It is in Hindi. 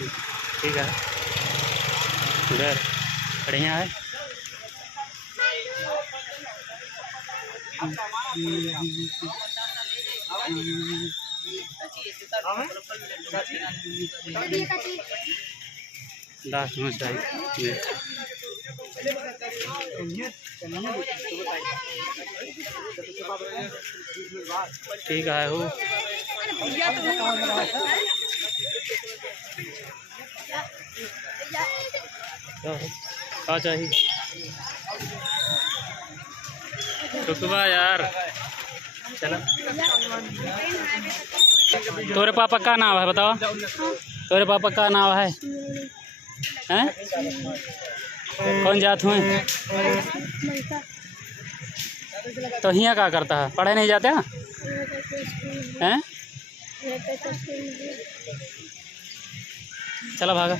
ठीक है, उधर बढ़िया है। लास्ट में चाहिए ठीक है हो। क्या चाहिए रुकवा यार। चलो तोरे पापा का नाम है बताओ, तोरे पापा का नाम है हैं? कौन जात हुए? तो हियाँ क्या करता है, पढ़े नहीं जाते हैं? चलो भागा।